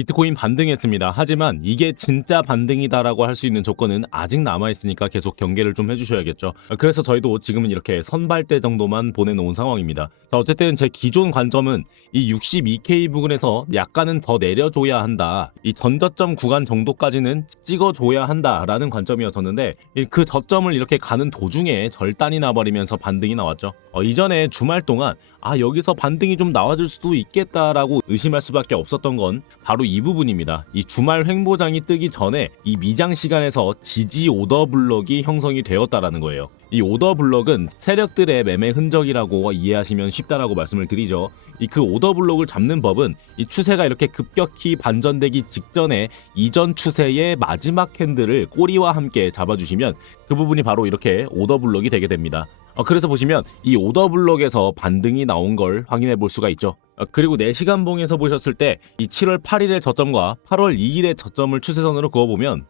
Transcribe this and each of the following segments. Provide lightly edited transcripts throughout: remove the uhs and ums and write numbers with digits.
비트코인 반등했습니다. 하지만 이게 진짜 반등이다라고 할 수 있는 조건은 아직 남아있으니까 계속 경계를 좀 해주셔야겠죠. 그래서 저희도 지금은 이렇게 선발대 정도만 보내놓은 상황입니다. 자, 어쨌든 제 기존 관점은 이 62K 부근에서 약간은 더 내려줘야 한다. 이 전저점 구간 정도까지는 찍어줘야 한다라는 관점이었었는데 그 저점을 이렇게 가는 도중에 절단이 나버리면서 반등이 나왔죠. 이전에 주말 동안 여기서 반등이 좀 나와줄 수도 있겠다라고 의심할 수밖에 없었던 건 바로 이 부분입니다. 이 주말 횡보장이 뜨기 전에 이 미장 시간에서 지지 오더 블럭이 형성이 되었다라는 거예요. 이 오더 블럭은 세력들의 매매 흔적이라고 이해하시면 쉽다라고 말씀을 드리죠. 그 오더 블럭을 잡는 법은 이 추세가 이렇게 급격히 반전되기 직전에 이전 추세의 마지막 캔들을 꼬리와 함께 잡아주시면 그 부분이 바로 이렇게 오더 블럭이 되게 됩니다. 그래서 보시면 이 오더 블럭에서 반등이 나온 걸 확인해 볼 수가 있죠. 그리고 4시간 봉에서 보셨을 때 이 7월 8일의 저점과 8월 2일의 저점을 추세선으로 그어보면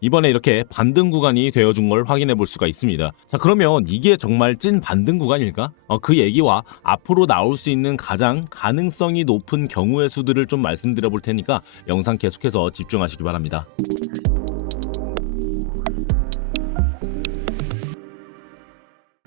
이번에 이렇게 반등 구간이 되어준 걸 확인해 볼 수가 있습니다. 자, 그러면 이게 정말 찐 반등 구간일까? 그 얘기와 앞으로 나올 수 있는 가장 가능성이 높은 경우의 수들을 좀 말씀드려 볼 테니까 영상 계속해서 집중하시기 바랍니다.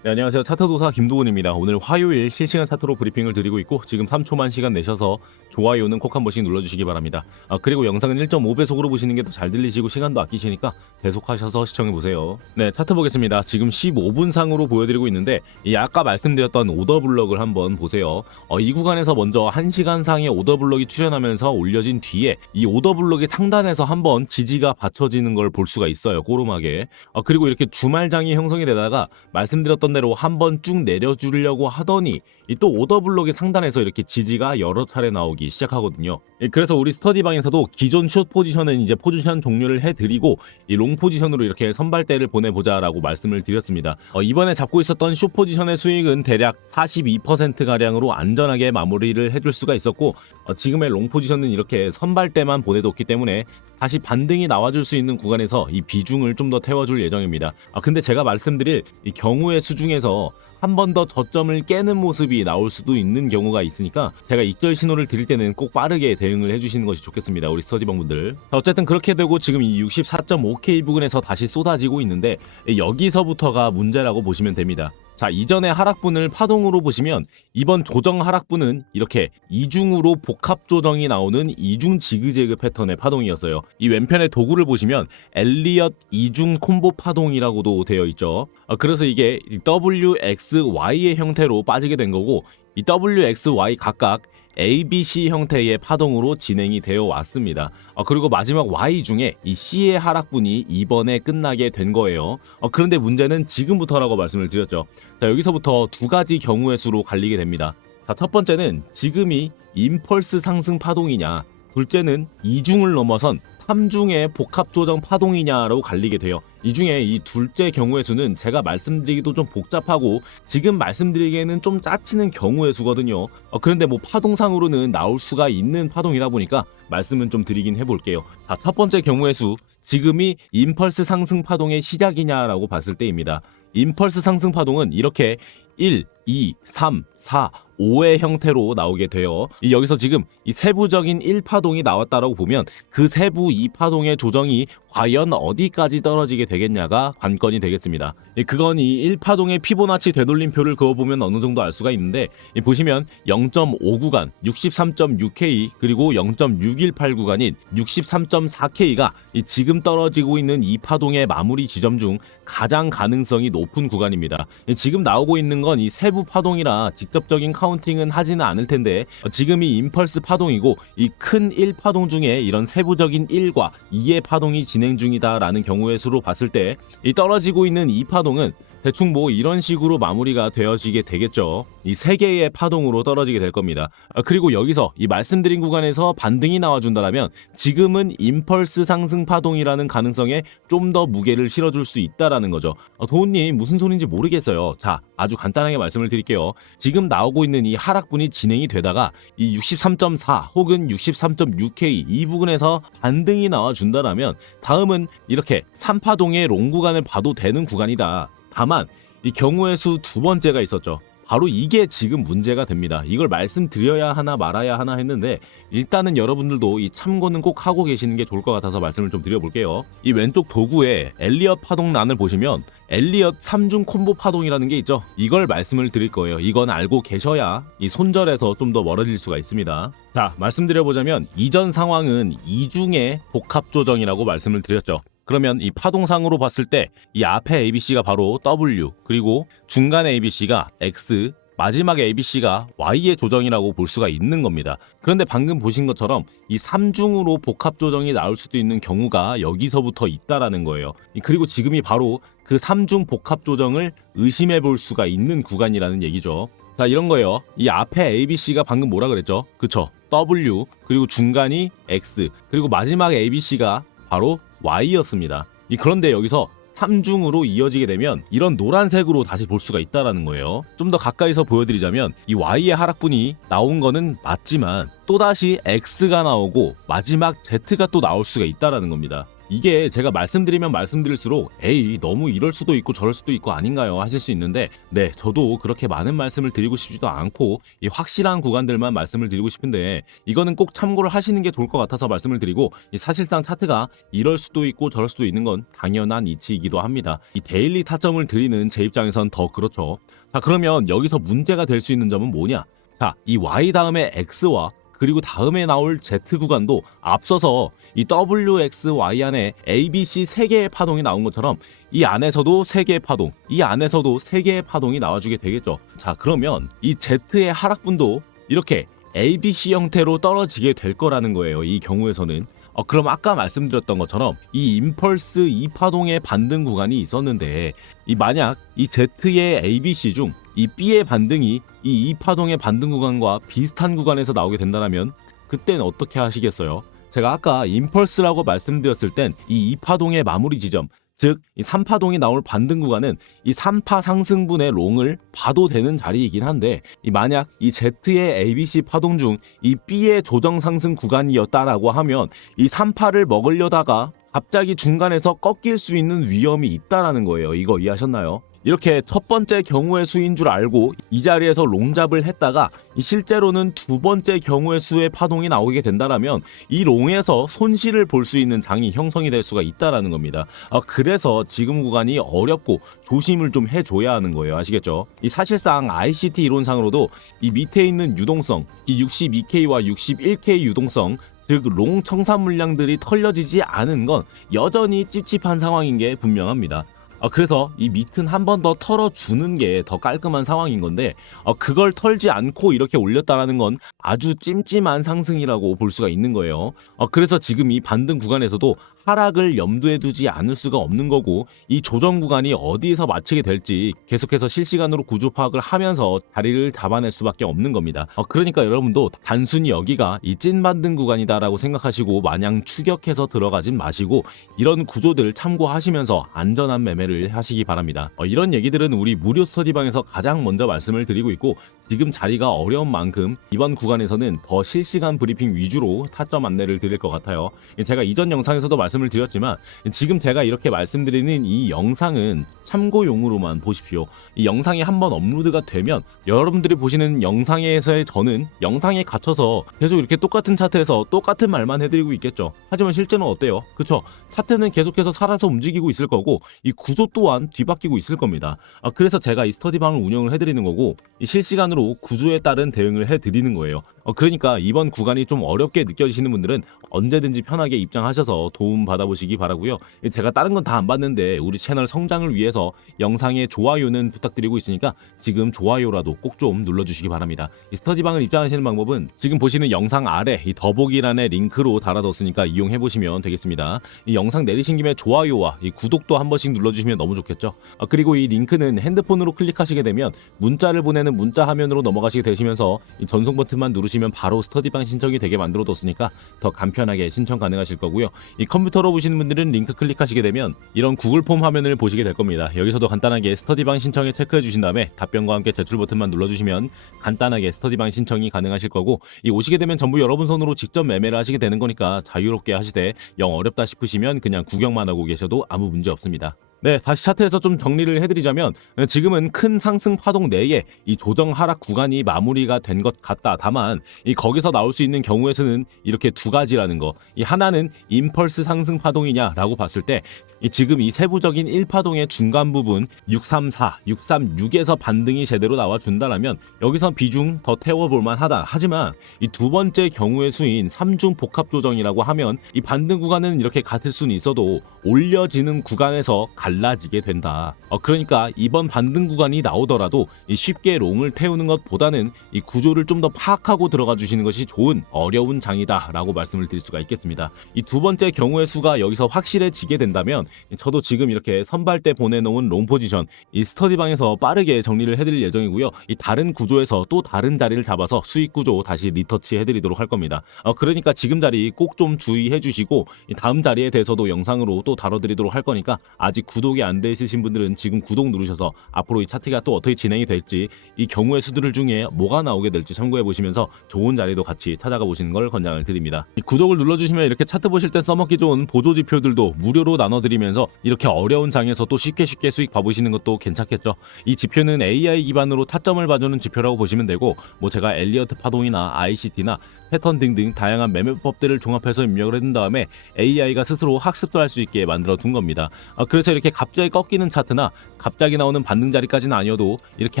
네, 안녕하세요. 차트도사 김도훈입니다. 오늘 화요일 실시간 차트로 브리핑을 드리고 있고 지금 3초만 시간 내셔서 좋아요는 꼭 한 번씩 눌러주시기 바랍니다. 그리고 영상은 1.5배속으로 보시는 게 더 잘 들리시고 시간도 아끼시니까 계속하셔서 시청해보세요. 네, 차트 보겠습니다. 지금 15분 상으로 보여드리고 있는데 아까 말씀드렸던 오더블럭을 한번 보세요. 이 구간에서 먼저 1시간 상의 오더블럭이 출현하면서 올려진 뒤에 이 오더블럭이 상단에서 한번 지지가 받쳐지는 걸 볼 수가 있어요. 꼬름하게. 그리고 이렇게 주말장이 형성이 되다가 말씀드렸던 대로 한번 쭉 내려주려고 하더니 또 오더블럭의 상단에서 이렇게 지지가 여러 차례 나오기 시작하거든요. 그래서 우리 스터디방에서도 기존 숏 포지션은 이제 포지션 종료를 해드리고 이 롱 포지션으로 이렇게 선발대를 보내보자 라고 말씀을 드렸습니다. 이번에 잡고 있었던 숏 포지션의 수익은 대략 42%가량으로 안전하게 마무리를 해줄 수가 있었고 지금의 롱 포지션은 이렇게 선발대만 보내뒀기 때문에 다시 반등이 나와줄 수 있는 구간에서 이 비중을 좀 더 태워줄 예정입니다. 근데 제가 말씀드릴 이 경우의 수 중에서 한 번 더 저점을 깨는 모습이 나올 수도 있는 경우가 있으니까 제가 익절 신호를 드릴 때는 꼭 빠르게 대응을 해주시는 것이 좋겠습니다. 우리 스터디방분들. 어쨌든 그렇게 되고 지금 이 64.5K 부근에서 다시 쏟아지고 있는데 여기서부터가 문제라고 보시면 됩니다. 자, 이전의 하락분을 파동으로 보시면 이번 조정 하락분은 이렇게 이중으로 복합 조정이 나오는 이중 지그재그 패턴의 파동이었어요. 이 왼편의 도구를 보시면 엘리엇 이중 콤보 파동이라고도 되어 있죠. 그래서 이게 WXY의 형태로 빠지게 된 거고 이 WXY 각각 ABC 형태의 파동으로 진행이 되어 왔습니다. 그리고 마지막 Y 중에 이 C의 하락분이 이번에 끝나게 된 거예요. 그런데 문제는 지금부터라고 말씀을 드렸죠. 자, 여기서부터 두 가지 경우의 수로 갈리게 됩니다. 자, 첫 번째는 지금이 임펄스 상승 파동이냐, 둘째는 이중을 넘어선 3중의 복합조정 파동이냐로 갈리게 돼요. 이 중에 이 둘째 경우의 수는 제가 말씀드리기도 좀 복잡하고 지금 말씀드리기에는 좀 짜치는 경우의 수거든요. 그런데 파동상으로는 나올 수가 있는 파동이라 보니까 말씀은 좀 드리긴 해볼게요. 자, 첫 번째 경우의 수, 지금이 임펄스 상승 파동의 시작이냐라고 봤을 때입니다. 임펄스 상승 파동은 이렇게 1, 2, 3, 4, 5의 형태로 나오게 돼요. 여기서 지금 이 세부적인 1파동이 나왔다라고 보면 그 세부 2파동의 조정이 과연 어디까지 떨어지게 되겠냐가 관건이 되겠습니다. 그건 이 1파동의 피보나치 되돌림표를 그어보면 어느 정도 알 수가 있는데 보시면 0.5 구간, 63.6K 그리고 0.618 구간인 63.4K가 지금 떨어지고 있는 2파동의 마무리 지점 중 가장 가능성이 높은 구간입니다. 지금 나오고 있는 건 이 세부 파동이라 직접적인 카운팅은 하지는 않을 텐데 지금이 임펄스 파동이고 이 큰 1파동 중에 이런 세부적인 1과 2의 파동이 진행 중이다라는 경우의 수로 봤을 때 이 떨어지고 있는 2파동은 대충 이런 식으로 마무리가 되어지게 되겠죠. 이 세 개의 파동으로 떨어지게 될 겁니다. 그리고 여기서 이 말씀드린 구간에서 반등이 나와준다면 지금은 임펄스 상승 파동이라는 가능성에 좀 더 무게를 실어줄 수 있다라는 거죠. 도훈님 무슨 소린지 모르겠어요. 자, 아주 간단하게 말씀을 드릴게요. 지금 나오고 있는 이 하락분이 진행이 되다가 이 63.4 혹은 63.6K 이 부분에서 반등이 나와준다면 다음은 이렇게 3파동의 롱 구간을 봐도 되는 구간이다. 다만 이 경우의 수 두 번째가 있었죠. 바로 이게 지금 문제가 됩니다. 이걸 말씀드려야 하나 말아야 하나 했는데 일단은 여러분들도 이 참고는 꼭 하고 계시는 게 좋을 것 같아서 말씀을 좀 드려볼게요. 이 왼쪽 도구에 엘리엇 파동란을 보시면 엘리엇 3중 콤보 파동이라는 게 있죠. 이걸 말씀을 드릴 거예요. 이건 알고 계셔야 이 손절에서 좀 더 멀어질 수가 있습니다. 자, 말씀드려보자면 이전 상황은 이중의 복합 조정이라고 말씀을 드렸죠. 그러면 이 파동상으로 봤을 때 이 앞에 ABC가 바로 W, 그리고 중간에 ABC가 X, 마지막에 ABC가 Y의 조정이라고 볼 수가 있는 겁니다. 그런데 방금 보신 것처럼 이 3중으로 복합 조정이 나올 수도 있는 경우가 여기서부터 있다라는 거예요. 그리고 지금이 바로 그 3중 복합 조정을 의심해 볼 수가 있는 구간이라는 얘기죠. 자, 이런 거예요. 이 앞에 ABC가 방금 뭐라 그랬죠? 그쵸? W, 그리고 중간이 X, 그리고 마지막에 ABC가 바로 Y였습니다. 그런데 여기서 3중으로 이어지게 되면 이런 노란색으로 다시 볼 수가 있다는 거예요. 좀 더 가까이서 보여드리자면 이 Y의 하락분이 나온 거는 맞지만 또다시 X가 나오고 마지막 Z가 또 나올 수가 있다는 겁니다. 이게 제가 말씀드리면 말씀드릴수록 에이 너무 이럴 수도 있고 저럴 수도 있고 아닌가요 하실 수 있는데, 네, 저도 그렇게 많은 말씀을 드리고 싶지도 않고 이 확실한 구간들만 말씀을 드리고 싶은데 이거는 꼭 참고를 하시는 게 좋을 것 같아서 말씀을 드리고, 이 사실상 차트가 이럴 수도 있고 저럴 수도 있는 건 당연한 이치이기도 합니다. 이 데일리 타점을 드리는 제 입장에선 더 그렇죠. 자, 그러면 여기서 문제가 될 수 있는 점은 뭐냐? 자, 이 Y 다음에 X와 그리고 다음에 나올 Z 구간도 앞서서 이 WXY 안에 ABC 3개의 파동이 나온 것처럼 이 안에서도 3개의 파동, 이 안에서도 3개의 파동이 나와주게 되겠죠. 자, 그러면 이 Z의 하락분도 이렇게 ABC 형태로 떨어지게 될 거라는 거예요. 이 경우에서는. 그럼 아까 말씀드렸던 것처럼 이 임펄스 2파동의 반등 구간이 있었는데 이 만약 이 Z의 ABC 중 이 B의 반등이 이 2파동의 반등 구간과 비슷한 구간에서 나오게 된다면 그때는 어떻게 하시겠어요? 제가 아까 임펄스라고 말씀드렸을 땐 이 2파동의 마무리 지점, 즉 이 3파동이 나올 반등 구간은 이 3파 상승분의 롱을 봐도 되는 자리이긴 한데, 이 만약 이 Z의 ABC 파동 중 이 B의 조정 상승 구간이었다라고 하면 이 3파를 먹으려다가 갑자기 중간에서 꺾일 수 있는 위험이 있다라는 거예요. 이거 이해하셨나요? 이렇게 첫 번째 경우의 수인 줄 알고 이 자리에서 롱잡을 했다가 실제로는 두 번째 경우의 수의 파동이 나오게 된다면 이 롱에서 손실을 볼 수 있는 장이 형성이 될 수가 있다라는 겁니다. 그래서 지금 구간이 어렵고 조심을 좀 해줘야 하는 거예요. 아시겠죠? 이 사실상 ICT 이론상으로도 이 밑에 있는 유동성, 이 62K와 61K 유동성, 즉 롱 청산 물량들이 털려지지 않은 건 여전히 찝찝한 상황인 게 분명합니다. 그래서 이 밑은 한 번 더 털어주는 게 더 깔끔한 상황인 건데, 그걸 털지 않고 이렇게 올렸다라는 건 아주 찜찜한 상승이라고 볼 수가 있는 거예요. 그래서 지금 이 반등 구간에서도 하락을 염두에 두지 않을 수가 없는 거고, 이 조정 구간이 어디에서 마치게 될지 계속해서 실시간으로 구조 파악을 하면서 자리를 잡아낼 수밖에 없는 겁니다. 그러니까 여러분도 단순히 여기가 이 찐 반등 구간이다라고 생각하시고 마냥 추격해서 들어가진 마시고 이런 구조들 참고하시면서 안전한 매매를 하시기 바랍니다. 이런 얘기들은 우리 무료 스터디방에서 가장 먼저 말씀을 드리고 있고, 지금 자리가 어려운 만큼 이번 구간에서는 더 실시간 브리핑 위주로 타점 안내를 드릴 것 같아요. 제가 이전 영상에서도 말씀을 드렸지만 지금 제가 이렇게 말씀드리는 이 영상은 참고용으로만 보십시오. 이 영상이 한번 업로드가 되면 여러분들이 보시는 영상에서의 저는 영상에 갇혀서 계속 이렇게 똑같은 차트에서 똑같은 말만 해드리고 있겠죠. 하지만 실제는 어때요? 그쵸? 차트는 계속해서 살아서 움직이고 있을 거고 이 구조 또한 뒤바뀌고 있을 겁니다. 그래서 제가 이 스터디방을 운영을 해드리는 거고 이 실시간으로 구조에 따른 대응을 해드리는 거예요. 그러니까 이번 구간이 좀 어렵게 느껴지시는 분들은 언제든지 편하게 입장하셔서 도움 받아보시기 바라고요. 제가 다른 건 다 안 봤는데 우리 채널 성장을 위해서 영상에 좋아요는 부탁드리고 있으니까 지금 좋아요라도 꼭 좀 눌러주시기 바랍니다. 이 스터디방을 입장하시는 방법은 지금 보시는 영상 아래 이 더보기란에 링크로 달아뒀으니까 이용해보시면 되겠습니다. 이 영상 내리신 김에 좋아요와 이 구독도 한 번씩 눌러주시면 너무 좋겠죠. 그리고 이 링크는 핸드폰으로 클릭하시게 되면 문자를 보내는 문자 화면으로 넘어가시게 되시면서 이 전송 버튼만 누르시면 바로 스터디방 신청이 되게 만들어뒀으니까 더 간편하게 신청 가능하실 거고요. 이 컴퓨터로 보시는 분들은 링크 클릭하시게 되면 이런 구글 폼 화면을 보시게 될 겁니다. 여기서도 간단하게 스터디방 신청에 체크해 주신 다음에 답변과 함께 제출 버튼만 눌러주시면 간단하게 스터디방 신청이 가능하실 거고, 이 오시게 되면 전부 여러분 손으로 직접 매매를 하시게 되는 거니까 자유롭게 하시되 영 어렵다 싶으시면 그냥 구경만 하고 계셔도 아무 문제 없습니다. 네, 다시 차트에서 좀 정리를 해드리자면 지금은 큰 상승 파동 내에 이 조정 하락 구간이 마무리가 된 것 같다. 다만 이 거기서 나올 수 있는 경우에서는 이렇게 두 가지라는 거. 이 하나는 임펄스 상승 파동이냐라고 봤을 때 지금 이 세부적인 1파동의 중간 부분 634, 636에서 반등이 제대로 나와준다라면 여기서 비중 더 태워볼만 하다. 하지만 이 두 번째 경우의 수인 3중 복합 조정이라고 하면 이 반등 구간은 이렇게 같을 수는 있어도 올려지는 구간에서 갈라지게 된다. 그러니까 이번 반등 구간이 나오더라도 쉽게 롱을 태우는 것보다는 이 구조를 좀 더 파악하고 들어가 주시는 것이 좋은 어려운 장이다라고 말씀을 드릴 수가 있겠습니다. 이 두 번째 경우의 수가 여기서 확실해지게 된다면 저도 지금 이렇게 선발 때 보내놓은 롱 포지션 이 스터디방에서 빠르게 정리를 해드릴 예정이고요. 이 다른 구조에서 또 다른 자리를 잡아서 수익 구조 다시 리터치 해드리도록 할 겁니다. 그러니까 지금 자리 꼭 좀 주의해 주시고 이 다음 자리에 대해서도 영상으로 또 다뤄드리도록 할 거니까 아직 구독이 안 돼 있으신 분들은 지금 구독 누르셔서 앞으로 이 차트가 또 어떻게 진행이 될지 이 경우의 수들 중에 뭐가 나오게 될지 참고해 보시면서 좋은 자리도 같이 찾아가 보시는 걸 권장을 드립니다. 이 구독을 눌러주시면 이렇게 차트 보실 때 써먹기 좋은 보조 지표들도 무료로 나눠드리면서 이렇게 어려운 장에서 또 쉽게 수익 봐보시는 것도 괜찮겠죠. 이 지표는 AI 기반으로 타점을 봐주는 지표라고 보시면 되고 뭐 제가 엘리어트 파동이나 ICT나 패턴 등등 다양한 매매법들을 종합해서 입력을 해둔 다음에 AI가 스스로 학습도 할 수 있게 만들어 둔 겁니다. 그래서 이렇게 갑자기 꺾이는 차트나 갑자기 나오는 반등 자리까지는 아니어도 이렇게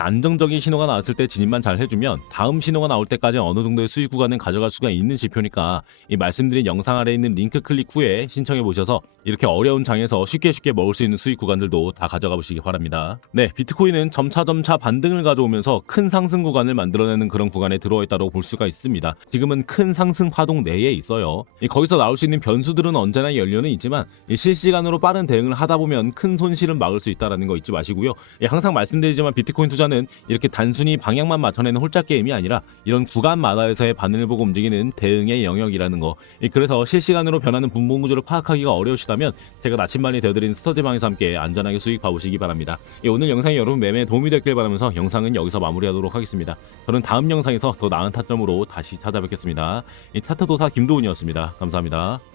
안정적인 신호가 나왔을 때 진입만 잘 해주면 다음 신호가 나올 때까지 어느 정도의 수익 구간은 가져갈 수가 있는 지표니까 이 말씀드린 영상 아래에 있는 링크 클릭 후에 신청해 보셔서 이렇게 어려운 장에서 쉽게 먹을 수 있는 수익 구간들도 다 가져가 보시기 바랍니다. 네, 비트코인은 점차 반등을 가져오면서 큰 상승 구간을 만들어내는 그런 구간에 들어와 있다고 볼 수가 있습니다. 지금은 큰 상승 파동 내에 있어요. 거기서 나올 수 있는 변수들은 언제나 열려는 있지만 실시간으로 빠른 대응을 하다 보면 큰 손실은 막을 수 있다는 거 잊지 마시고요. 항상 말씀드리지만 비트코인 투자는 이렇게 단순히 방향만 맞춰내는 홀짝 게임이 아니라 이런 구간마다에서의 반응을 보고 움직이는 대응의 영역이라는 거. 그래서 실시간으로 변하는 분봉 구조를 파악하기가 어려우시다면 제가 나침반이 되어드린 스터디방에서 함께 안전하게 수익 봐보시기 바랍니다. 오늘 영상이 여러분 매매에 도움이 됐길 바라면서 영상은 여기서 마무리하도록 하겠습니다. 저는 다음 영상에서 더 나은 타점으로 다시 찾아뵙겠습니다. 차트도사 김도훈이었습니다. 감사합니다.